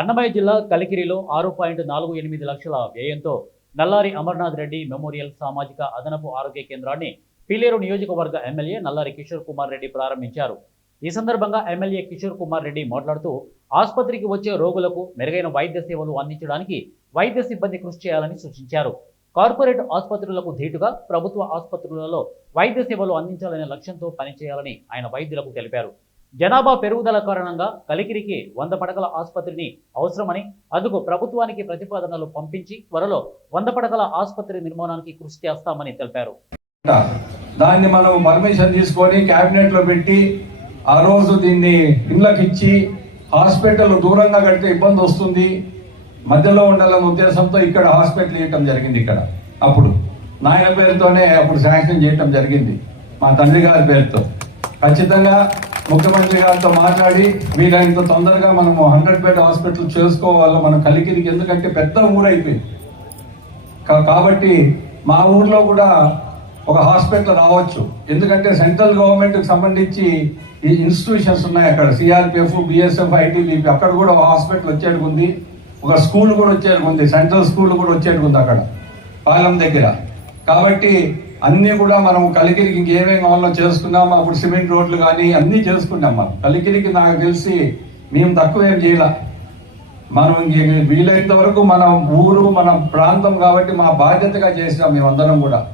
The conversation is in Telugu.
అన్నమయ్య జిల్లా కలికిరిలో 6.48 లక్షల వ్యయంతో నల్లారి అమర్నాథ్ రెడ్డి మెమోరియల్ సామాజిక అదనపు ఆరోగ్య కేంద్రాన్ని పీలేరు నియోజకవర్గ ఎమ్మెల్యే నల్లారి కిషోర్ కుమార్ రెడ్డి ప్రారంభించారు. ఈ సందర్భంగా ఎమ్మెల్యే కిషోర్ కుమార్ రెడ్డి మాట్లాడుతూ ఆసుపత్రికి వచ్చే రోగులకు మెరుగైన వైద్య సేవలు అందించడానికి వైద్య సిబ్బంది కృషి చేయాలని సూచించారు. కార్పొరేట్ ఆసుపత్రులకు ధీటుగా ప్రభుత్వ ఆసుపత్రులలో వైద్య సేవలు అందించాలనే లక్ష్యంతో పనిచేయాలని ఆయన వైద్యులకు తెలిపారు. జనాభా పెరుగుదల కారణంగా కలికిరికి 100 పడకల ఆసుపత్రిని అవసరమని, అందుకు ప్రభుత్వానికి ప్రతిపాదనలు పంపించి త్వరలో 100 పడకల ఆసుపత్రి నిర్మాణానికి కృషి చేస్తామని తెలిపారు. దాన్ని మనం పర్మిషన్ తీసుకొని కేబినెట్ లో పెట్టి ఆ రోజు దీన్ని ఇళ్ళకి ఇచ్చి హాస్పిటల్ దూరంగా కడితే ఇబ్బంది వస్తుంది, మధ్యలో ఉండాలన్న ఉద్దేశంతో ఇక్కడ హాస్పిటల్ ఇవ్వటం జరిగింది. ఇక్కడ అప్పుడు నాయన పేరుతోనే అప్పుడు శాంక్షన్ చేయటం జరిగింది, మా తండ్రి గారి పేరుతో. ఖచ్చితంగా ముఖ్యమంత్రి గారితో మాట్లాడి వీలైనంత తొందరగా మనము 100 బెడ్ హాస్పిటల్ చేసుకోవాలి మనం కలికిరికి. ఎందుకంటే పెద్ద ఊరు అయిపోయింది కాబట్టి మా ఊర్లో కూడా ఒక హాస్పిటల్ రావచ్చు. ఎందుకంటే సెంట్రల్ గవర్నమెంట్కి సంబంధించి ఈ ఇన్స్టిట్యూషన్స్ ఉన్నాయి అక్కడ, సిఆర్పిఎఫ్, బిఎస్ఎఫ్, ఐటీబీపీ, అక్కడ కూడా ఒక హాస్పిటల్ వచ్చేటికి ఉంది, ఒక స్కూల్ కూడా వచ్చేటికి ఉంది, సెంట్రల్ స్కూల్ కూడా వచ్చేటికి ఉంది అక్కడ పాలెం దగ్గర. కాబట్టి అన్నీ కూడా మనం కలికిరికి ఇంకేమేమి కావాలో చేసుకున్నాము. అప్పుడు సిమెంట్ రోడ్లు కానీ అన్నీ చేసుకున్నాం మనం కలికిరికి. నాకు తెలిసి మేము తక్కువేం చేయాల, మనం వీలైనంత వరకు మన ఊరు మన ప్రాంతం కాబట్టి మా బాధ్యతగా చేసినాం మేమందరం కూడా.